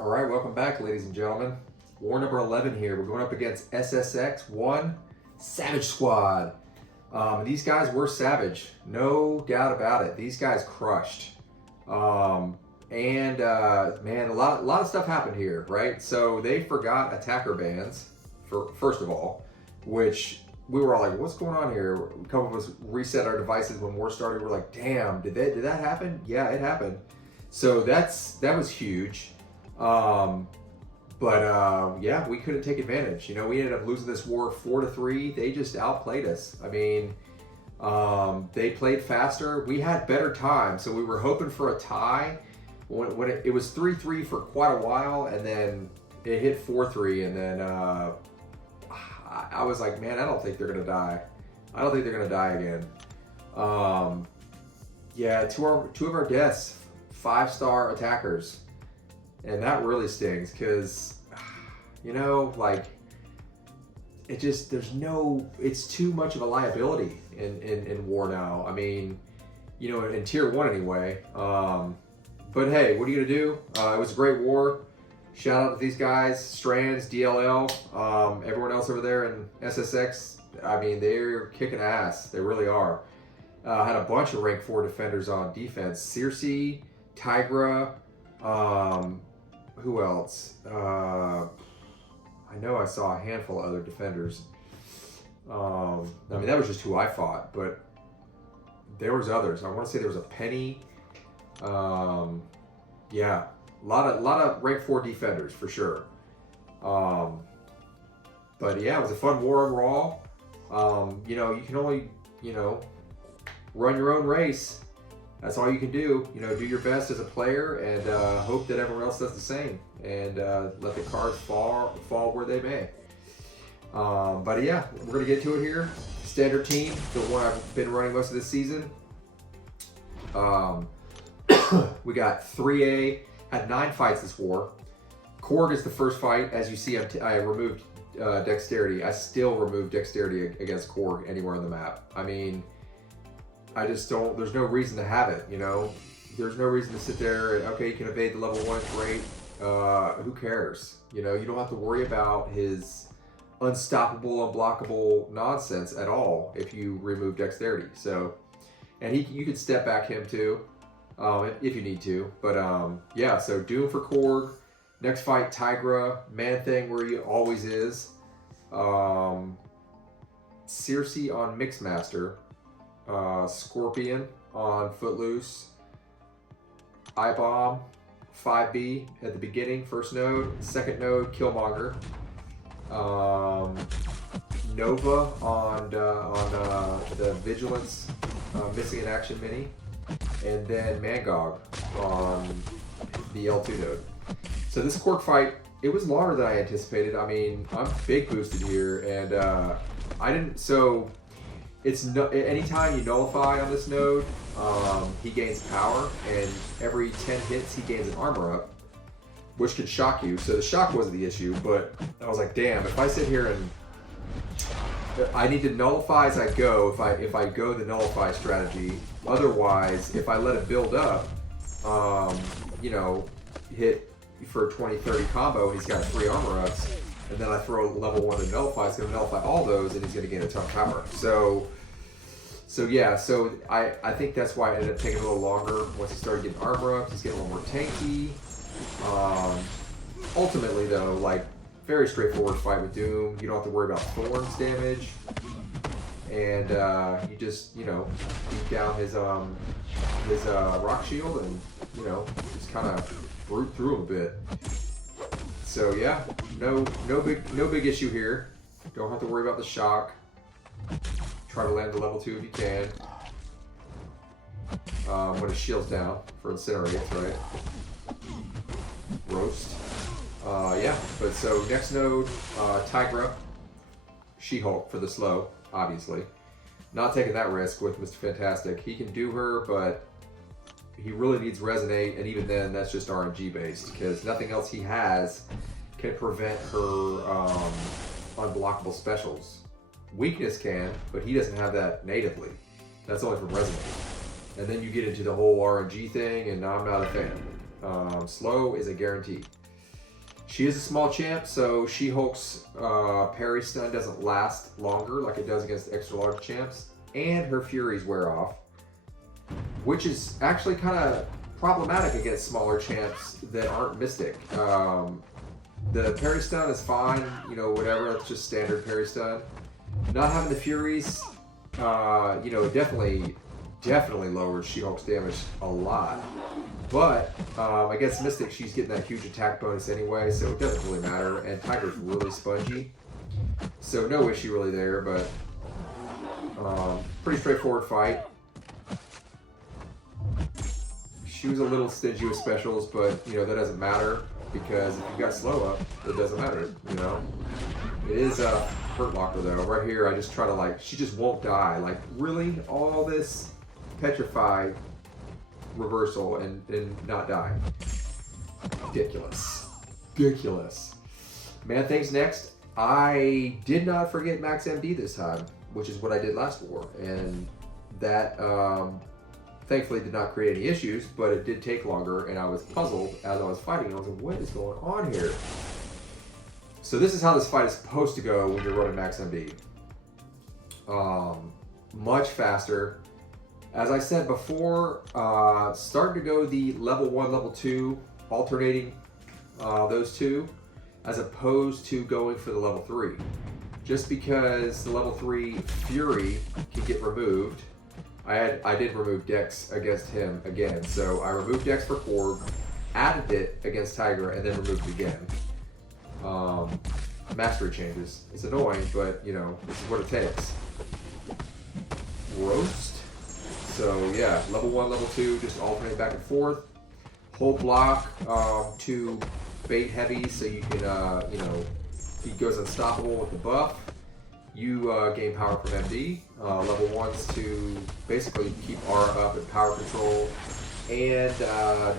All right, welcome back, ladies and gentlemen. War number 11 here. We're going up against SSx-1 Savage Squad. These guys were savage, no doubt about it. These guys crushed. Man, a lot of stuff happened here, right? So they forgot attacker bans, first of all, which we were all like, what's going on here? A couple of us reset our devices when war started. We're like, damn, did that happen? Yeah, it happened. So that was huge. Yeah, we couldn't take advantage. You know, we ended up losing this war 4-3. They just outplayed us. I mean, they played faster. We had better time, so we were hoping for a tie. When it was 3-3 for quite a while, and then it hit 4-3, and then I was like, man, I don't think they're gonna die. I don't think they're gonna die again. Yeah, two of our deaths, 5-star attackers. And that really stings because, you know, like, it's too much of a liability in war now. I mean, you know, in tier 1 anyway. But hey, what are you gonna do? It was a great war. Shout out to these guys, Strands, DLL, everyone else over there in SSx. I mean, they're kicking ass. They really are. Had a bunch of rank 4 defenders on defense. Sersi, Tigra, who else? I know I saw a handful of other defenders. I mean, that was just who I fought, but there was others. I want to say there was a Penny. Yeah, a lot of rank 4 defenders for sure. But yeah, it was a fun war overall. You know, you can only, you know, run your own race. That's all you can do. You know, do your best as a player and hope that everyone else does the same, and let the cards fall where they may. But yeah, we're gonna get to it here. Standard team, the one I've been running most of this season. We got 3A, had 9 fights this war. Korg is the first fight. As you see, I removed dexterity. I still remove dexterity against Korg anywhere on the map. I mean, I just don't, there's no reason to have it, you know? There's no reason to sit there and, okay, you can evade the level 1, great. Who cares? You know, you don't have to worry about his unstoppable, unblockable nonsense at all if you remove dexterity. So, and you can step back him too, if you need to. But yeah, so Doom for Korg. Next fight, Tigra, Man Thing where he always is. Sersi on Mixmaster. Scorpion on Footloose, iBom, 5B at the beginning, first node, second node, Killmonger, Nova on the Vigilance Missing in Action Mini, and then Mangog on the L2 node. So this Korg fight, it was longer than I anticipated. I mean, I'm big boosted here, and it's no, anytime you nullify on this node, he gains power, and every 10 hits he gains an armor up, which could shock you. So the shock wasn't the issue, but I was like, damn, if I sit here and I need to nullify as I go, if I go the nullify strategy. Otherwise, if I let it build up, you know, hit for a 20-30 combo, and he's got 3 armor ups, and then I throw level 1 to nullify, it's going to nullify all those, and he's going to gain a ton of power. So yeah, so I think that's why it ended up taking a little longer. Once he started getting armor up, he's getting a little more tanky. Ultimately though, like, very straightforward fight with Doom. You don't have to worry about Thorns damage. And you just, you know, beat down his rock shield and, you know, just kind of brute through him a bit. So yeah, no big issue here. Don't have to worry about the shock. Try to land the level 2 if you can. When his shield's down for incinerates, right? Roast. Yeah, but so next node, Tigra, She-Hulk for the slow, obviously. Not taking that risk with Mr. Fantastic. He can do her, but he really needs Resonate, and even then, that's just RNG based, because nothing else he has can prevent her unblockable specials. Weakness can, but he doesn't have that natively. That's only from Resonate. And then you get into the whole RNG thing, and I'm not a fan. Slow is a guarantee. She is a small champ, so She-Hulk's parry stun doesn't last longer like it does against extra large champs, and her furies wear off, which is actually kind of problematic against smaller champs that aren't Miss-Tic. The parry stun is fine, you know, whatever, that's just standard parry stun. Not having the furies, you know, definitely lowers She-Hulk's damage a lot. But against Miss-Tic, she's getting that huge attack bonus anyway, so it doesn't really matter. And Tiger's really spongy, so no issue really there, but pretty straightforward fight. She was a little stingy with specials, but you know, that doesn't matter because if you've got slow up, it doesn't matter, you know. It is a hurt locker though. Right here, I just try to like, she just won't die. Like really, all this petrify reversal and not die. Ridiculous. Ridiculous. Man Things next. I did not forget Max MD this time, which is what I did last war, and that thankfully did not create any issues, but it did take longer, and I was puzzled as I was fighting. I was like, what is going on here? So this is how this fight is supposed to go when you're running Max MD. Much faster. As I said before, starting to go the level 1, level 2, alternating those two, as opposed to going for the level 3. Just because the level 3 Fury can get removed. I did remove Dex against him again, so I removed Dex for Korg, added it against Tigra, and then removed it again. Mastery changes. It's annoying, but you know, this is what it takes. Roast. So yeah, level 1, level 2, just alternate back and forth. Hold block to bait heavy, so you can, you know, he goes unstoppable with the buff. You gain power from MD. Level 1's to basically keep R up and power control, and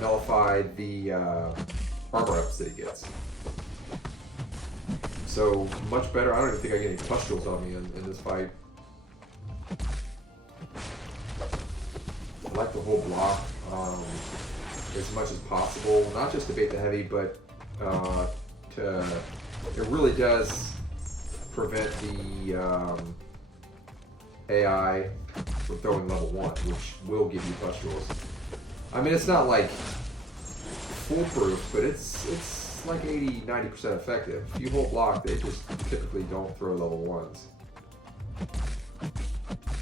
nullify the armor ups that he gets. So much better. I don't even think I get any pustules on me in this fight. I like the whole block as much as possible, not just to bait the heavy, but it really does prevent the AI from throwing level 1, which will give you pustules. I mean, it's not like foolproof, but it's like 80-90% effective. If you hold block, they just typically don't throw level 1s.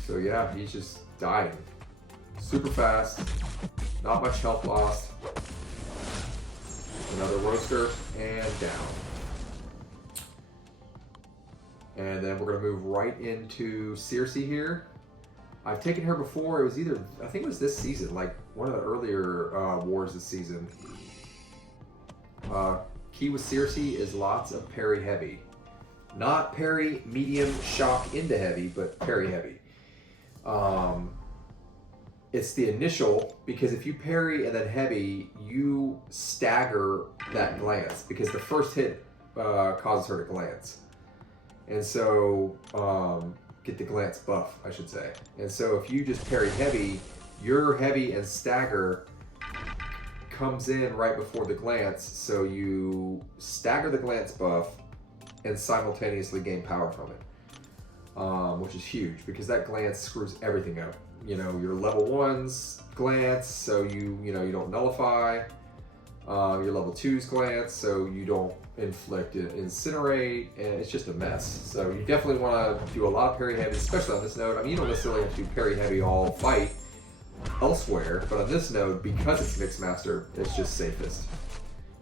So yeah, he's just dying. Super fast, not much health lost. Another roaster, and down. And then we're gonna move right into Sersi here. I've taken her before. It was either, I think it was this season, like one of the earlier wars this season. Key with Sersi is lots of parry heavy. Not parry medium shock into heavy, but parry heavy. It's the initial, because if you parry and then heavy, you stagger that glance, because the first hit causes her to glance. And so, get the glance buff, I should say. And so if you just parry heavy, your heavy and stagger comes in right before the glance, so you stagger the glance buff and simultaneously gain power from it, which is huge, because that glance screws everything up. You know, your level 1's glance, so you don't nullify. Your level 2's glance, so you don't inflict incinerate, and it's just a mess. So you definitely want to do a lot of parry heavy, especially on this node. I mean, you don't necessarily have to do parry heavy all fight elsewhere, but on this node, because it's Mixed Master, it's just safest.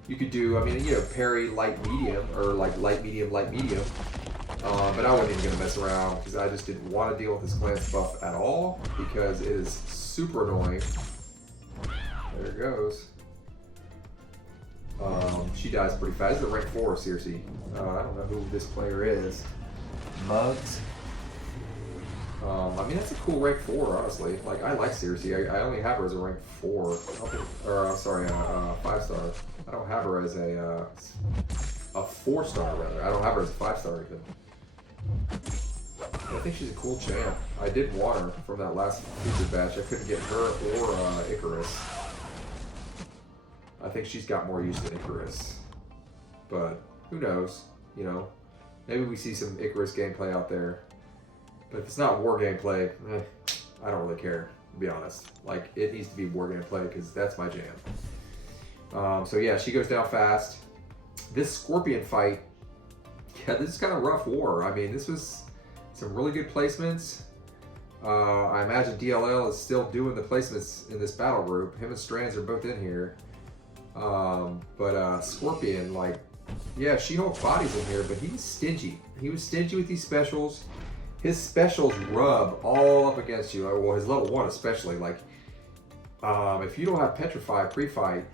You could do, I mean, you know, parry light medium, or like light medium, but I wasn't even going to mess around, because I just didn't want to deal with this glance buff at all, because it is super annoying. There it goes. She dies pretty fast. This is a rank 4 Sersi. I don't know who this player is. Mugs. I mean, that's a cool rank 4, honestly. Like, I like Sersi. I only have her as a rank 4. Or, I'm sorry, 5-star. I don't have her as a 4-star, rather. I don't have her as a 5-star even. I think she's a cool champ. I did want her from that last featured batch. I couldn't get her or Icarus. I think she's got more use than Icarus. but who knows? You know, maybe we see some Icarus gameplay out there. But if it's not war gameplay, I don't really care, to be honest. Like, it needs to be war gameplay because that's my jam. So yeah, she goes down fast. This Scorpion fight, yeah, this is kind of rough war. I mean, this was some really good placements. I imagine DLL is still doing the placements in this battle group. Him and Strands are both in here. But Scorpion, like, yeah, She-Hulk body's in here, but he was stingy. He was stingy with these specials. His specials rub all up against you. Well, his level 1 especially. Like, if you don't have Petrify pre-fight,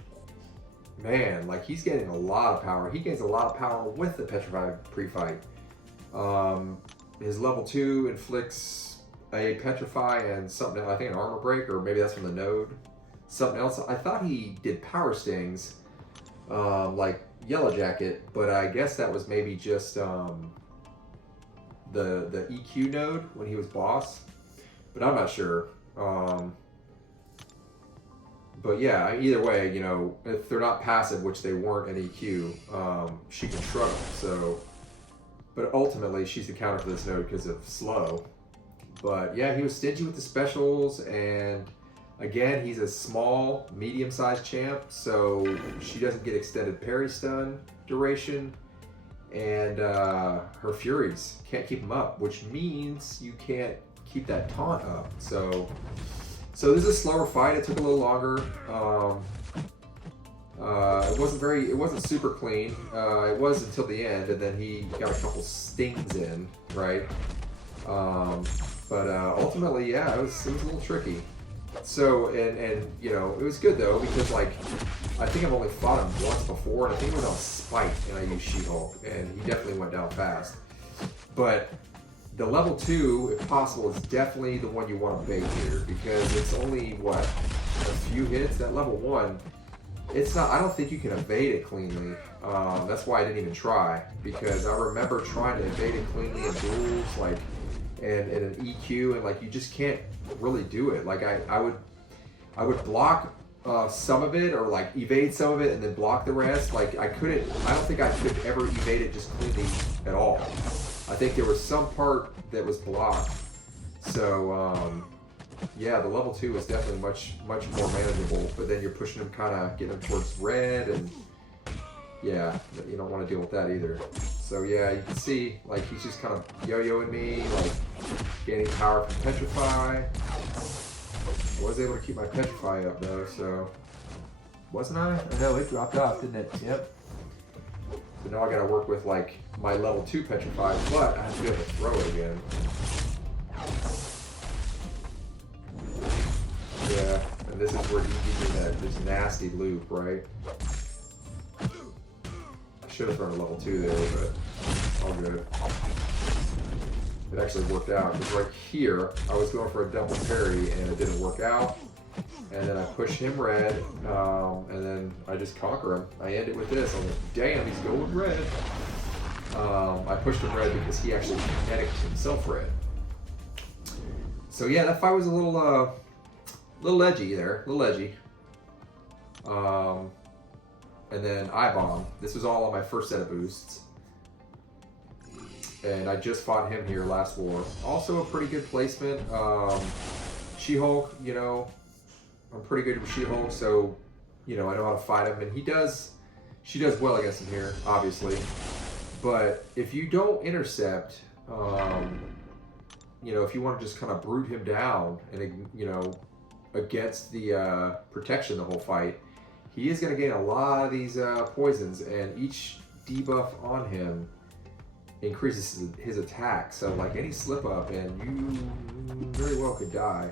man, like, he's getting a lot of power. He gains a lot of power with the Petrify pre-fight. His level 2 inflicts a Petrify and something, I think an armor break, or maybe that's from the node. Something else. I thought he did power stings, like Yellow Jacket, but I guess that was maybe just the EQ node when he was boss, but I'm not sure. But yeah, either way, you know, if they're not passive, which they weren't in EQ, she can shrug them. So, but ultimately she's the counter for this node because of slow. But yeah, he was stingy with the specials, and again, he's a small, medium-sized champ, so she doesn't get extended parry stun duration, and her Furies can't keep them up, which means you can't keep that taunt up. So this is a slower fight. It took a little longer. It wasn't super clean. It was until the end, and then he got a couple stings in, right? But ultimately, yeah, it was a little tricky. So, and you know, it was good though, because like, I think I've only fought him once before, and I think it was on Spike, and I used She-Hulk, and he definitely went down fast. But the level 2, if possible, is definitely the one you want to bait here, because it's only, what, a few hits? That level 1, it's not, I don't think you can evade it cleanly. That's why I didn't even try, because I remember trying to evade it cleanly in duels, like, and an EQ, and like, you just can't really do it. Like, I would block some of it, or like evade some of it and then block the rest. Like, I don't think I could ever evade it just cleanly at all. I think there was some part that was blocked. So yeah, the level 2 is definitely much more manageable, but then you're pushing him, kind of getting him towards red, and yeah, you don't want to deal with that either. So yeah, you can see, like, he's just kind of yo-yoing me, like, gaining power from Petrify. I was able to keep my Petrify up though, so wasn't I? No, it dropped off, didn't it? Yep. So now I gotta work with like my level 2 Petrify, but I have to be able to throw it again. Yeah, and this is where you get this nasty loop, right? I should have thrown a level 2 there, but all good. It actually worked out, because right here, I was going for a double parry and it didn't work out. And then I push him red, and then I just conquer him. I end it with this. I'm like, damn, he's going red. I pushed him red because he actually kinetic himself red. So yeah, that fight was a little edgy there, a little edgy. And then iBom. This was all on my first set of boosts. And I just fought him here last war. Also a pretty good placement. She-Hulk, you know, I'm pretty good with She-Hulk, so, you know, I know how to fight him. And she does well against him here, obviously. But if you don't intercept, you know, if you want to just kind of brute him down and, you know, against the protection the whole fight, he is going to gain a lot of these poisons, and each debuff on him increases his attack. So like, any slip up and you very well could die.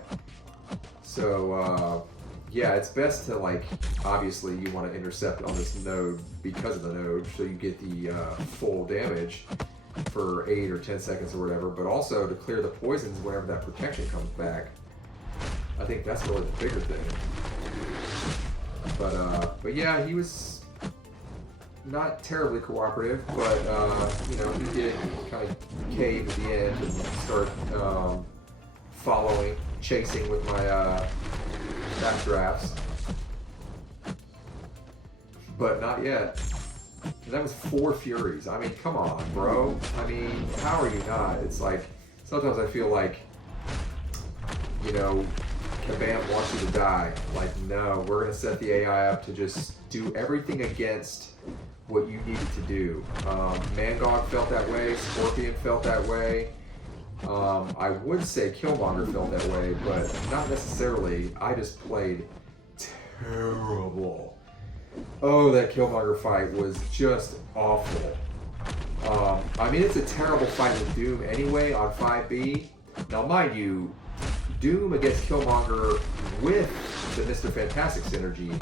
So yeah, it's best to, like, obviously you want to intercept on this node because of the node, so you get the full damage for 8 or 10 seconds or whatever, but also to clear the poisons whenever that protection comes back. I think that's really the bigger thing. But yeah, he was not terribly cooperative, but you know, he did kind of cave at the end and start chasing with my backdrafts. But not yet. And that was 4 Furies. I mean, come on, bro. I mean, how are you not? It's like, sometimes I feel like, you know, Kabam wants you to die. Like, no, we're going to set the AI up to just do everything against what you needed to do. Mangog felt that way. Scorpion felt that way. I would say Killmonger felt that way, but not necessarily. I just played terrible. Oh, that Killmonger fight was just awful. I mean, it's a terrible fight with Doom anyway on 5B. Now, mind you, Doom against Killmonger with the Mr. Fantastic synergy,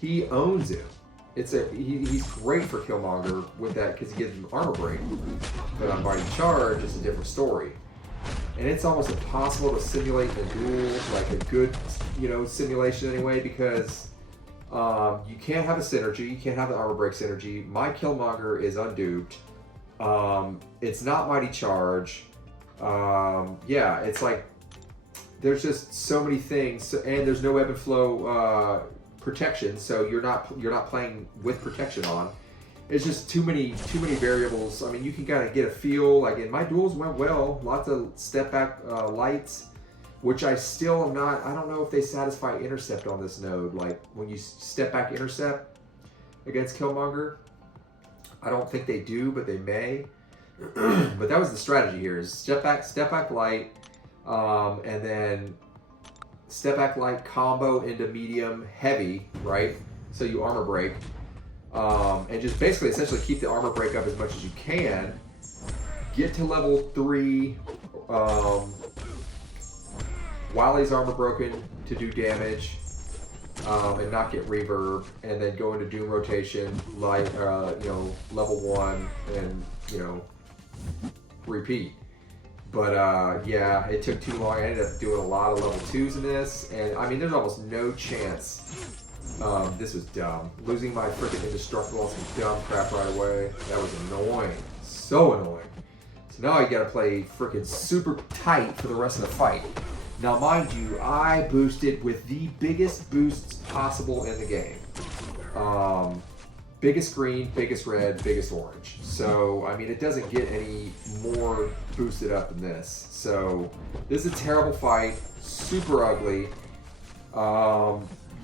he owns him. He's great for Killmonger with that because he gives him armor break. But on Mighty Charge, it's a different story. And it's almost impossible to simulate the duel, like a good, you know, simulation anyway, because you can't have a synergy, you can't have the armor break synergy. My Killmonger is unduped. It's not Mighty Charge. Yeah, it's like there's just so many things, and there's no ebb and flow protection, so you're not playing with protection on. It's just too many variables. I mean, you can kind of get a feel. Like in my duels went well, lots of step back lights, which I still am not. I don't know if they satisfy intercept on this node. Like when you step back intercept against Killmonger, I don't think they do, but they may. But that was the strategy here: is step back light, and then step back light combo into medium heavy, right? So you armor break. And just basically essentially keep the armor break up as much as you can. Get to level 3 while he's armor broken to do damage and not get reverb, and then go into Doom rotation, like you know, level 1, and you know, repeat. But yeah, it took too long. I ended up doing a lot of level 2s in this, and I mean, there's almost no chance. This was dumb. Losing my freaking indestructible on some dumb crap right away. That was annoying. So annoying. So now I gotta play freaking super tight for the rest of the fight. Now mind you, I boosted with the biggest boosts possible in the game. Biggest green, biggest red, biggest orange. So, I mean, it doesn't get any more boosted up than this. So, this is a terrible fight. Super ugly.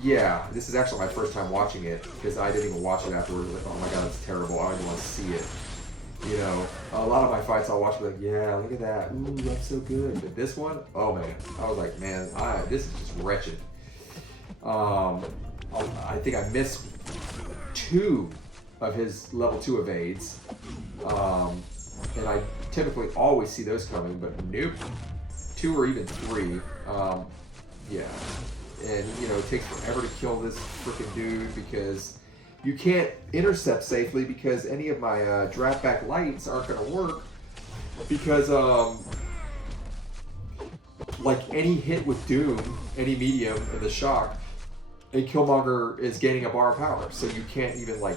Yeah, this is actually my first time watching it because I didn't even watch it afterwards. Like, oh my god, it's terrible. I don't even want to see it. You know, a lot of my fights I'll watch and be like, yeah, look at that. Ooh, that's so good. But this one, oh man, I was like, man, this is just wretched. I think I missed 2 of his level 2 evades. And I typically always see those coming, but nope. 2 or even 3. Yeah. And, you know, it takes forever to kill this freaking dude because you can't intercept safely because any of my draft back lights aren't going to work because, like, any hit with Doom, any medium in the shock, a Killmonger is gaining a bar of power. So you can't even, like,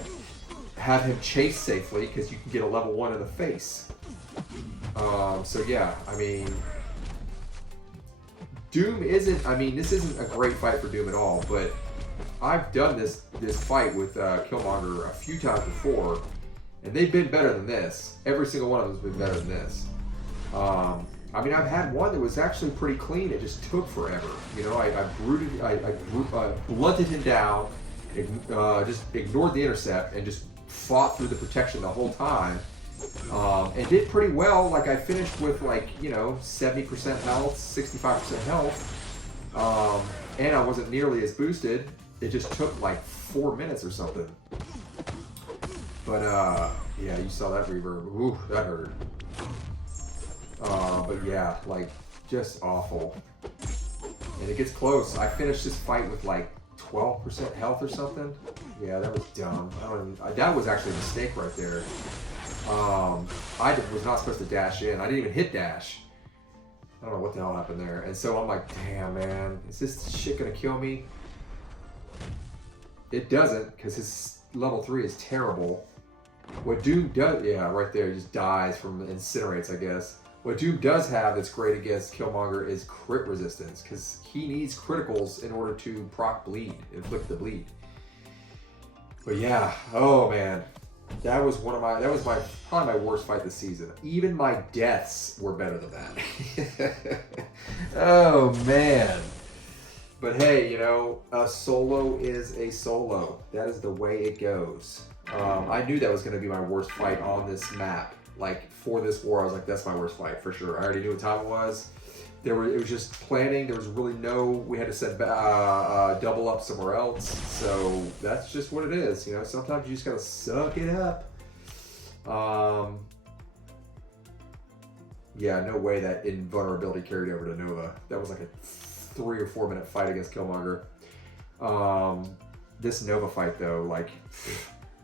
have him chase safely because you can get a level 1 in the face. So, yeah, I mean... Doom isn't, I mean, this isn't a great fight for Doom at all, but I've done this fight with Killmonger a few times before, and they've been better than this. Every single one of them has been better than this. I mean, I've had one that was actually pretty clean. It just took forever. You know, I blunted him down, just ignored the intercept, and just fought through the protection the whole time. And did pretty well. Like I finished with like, you know, 70% health, 65% health, and I wasn't nearly as boosted. It just took like 4 minutes or something. But yeah, you saw that reverb. Ooh, that hurt. But yeah, like just awful. And it gets close. I finished this fight with like 12% health or something. Yeah, that was dumb. That was actually a mistake right there. I was not supposed to dash in. I didn't even hit dash. I don't know what the hell happened there. And so I'm like, damn, man, is this shit gonna kill me? It doesn't, because his level 3 is terrible. What Doom does, yeah, right there, he just dies from incinerates, I guess. What Doom does have that's great against Killmonger is crit resistance, because he needs criticals in order to proc bleed, inflict the bleed. But yeah, oh man. That was probably my worst fight this season. Even my deaths were better than that. Oh man. But hey, you know, a solo is a solo. That is the way it goes. I knew that was going to be my worst fight on this map. Like for this war, I was like, that's my worst fight for sure. I already knew what time it was. It was just planning. There was really we had to set double up somewhere else. So that's just what it is. You know, sometimes you just gotta suck it up. Yeah, no way that invulnerability carried over to Nova. That was like a 3 or 4 minute fight against Killmonger. This Nova fight though, like,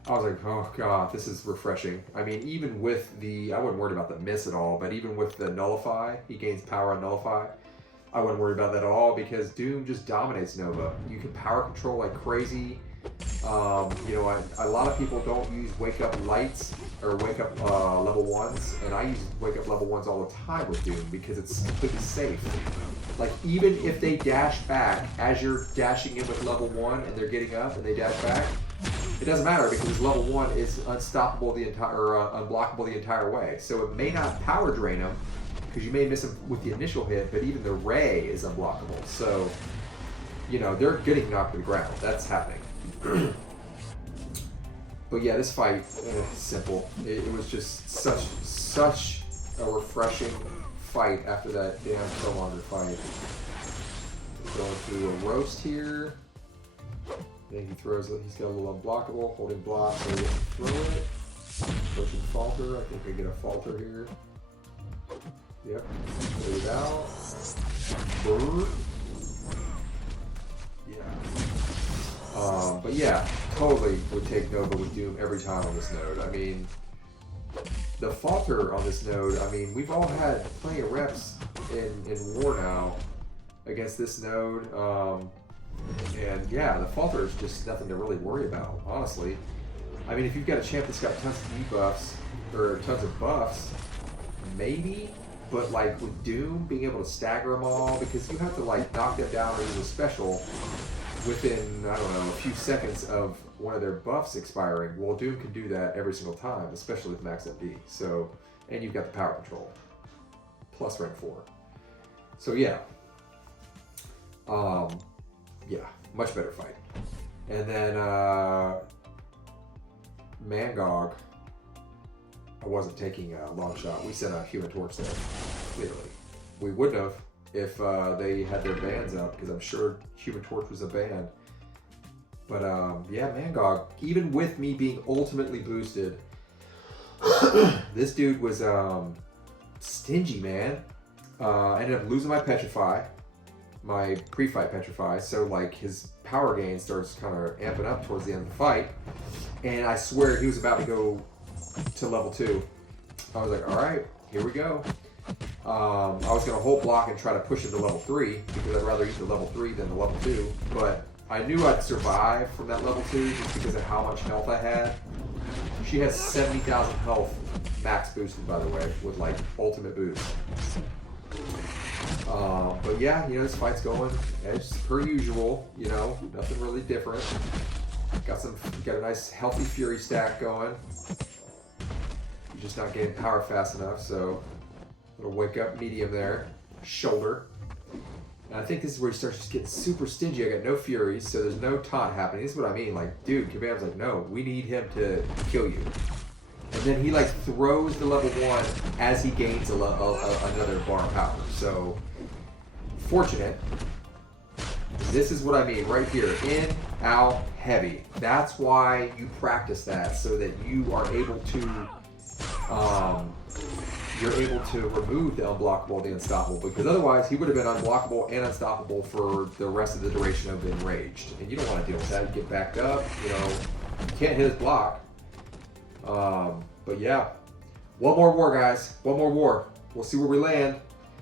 I was like, oh god, this is refreshing. I mean, even with I wasn't worried about the miss at all, but even with the nullify, he gains power on nullify. I wasn't worried about that at all because Doom just dominates Nova. You can power control like crazy. You know, a lot of people don't use wake up lights or wake up level 1s, and I use wake up level 1s all the time with Doom because it's completely safe. Like, even if they dash back as you're dashing in with level 1 and they're getting up and they dash back, it doesn't matter because level 1 is unstoppable unblockable the entire way. So it may not power drain them because you may miss them with the initial hit, but even the ray is unblockable. So, you know, they're getting knocked to the ground. That's happening. But yeah, this fight, simple. It was just such a refreshing fight after that damn Killmonger fight. Going through a roast here. Then he throws it. He's got a little unblockable, holding block, so he can throw it. Pushing falter. I think I get a falter here. Yep. Put it out. Brr. Yeah. But yeah, totally would take Nova with Doom every time on this node. I mean, the falter on this node, I mean, we've all had plenty of reps in war now against this node. And yeah, the falter is just nothing to really worry about, honestly. I mean, if you've got a champ that's got tons of debuffs, or tons of buffs, maybe, but like with Doom, being able to stagger them all, because you have to like knock them down or use a special within, I don't know, a few seconds of one of their buffs expiring. Well, Doom can do that every single time, especially with max MD. So, and you've got the power control, plus rank 4. So yeah. Yeah, much better fight. And then Mangog, I wasn't taking a long shot. We sent a Human Torch there, clearly. We wouldn't have if they had their bans up, because I'm sure Human Torch was a ban. But yeah, Mangog, even with me being ultimately boosted, this dude was stingy, man. Ended up losing my Petrify. My pre-fight Petrify, so like his power gain starts kind of amping up towards the end of the fight, and I swear he was about to go to level 2. I was like, all right, here we go. I was gonna hold block and try to push him to level 3 because I'd rather use the level 3 than the level 2, but I knew I'd survive from that level 2 just because of how much health I had. She has 70,000 health max boosted, by the way, with like ultimate boost. But yeah, you know, this fight's going as per usual, you know, nothing really different. Got a nice healthy fury stack going. You're just not getting power fast enough, so little wake up medium there, shoulder. And I think this is where he starts just getting super stingy. I got no furies, so there's no taunt happening. This is what I mean, like, dude, Kabam's like, no, we need him to kill you. And then he like throws the level 1 as he gains another bar of power. So, fortunate. This is what I mean right here. In, out, heavy. That's why you practice that, so that you are able to remove the unblockable, the unstoppable, because otherwise he would have been unblockable and unstoppable for the rest of the duration of enraged. And you don't want to deal with that. You get backed up, you know, you can't hit his block. But yeah, one more war, guys. One more war. We'll see where we land.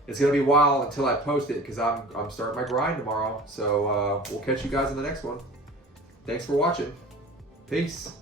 It's gonna be a while until I post it because I'm starting my grind tomorrow. So we'll catch you guys in the next one. Thanks for watching. Peace.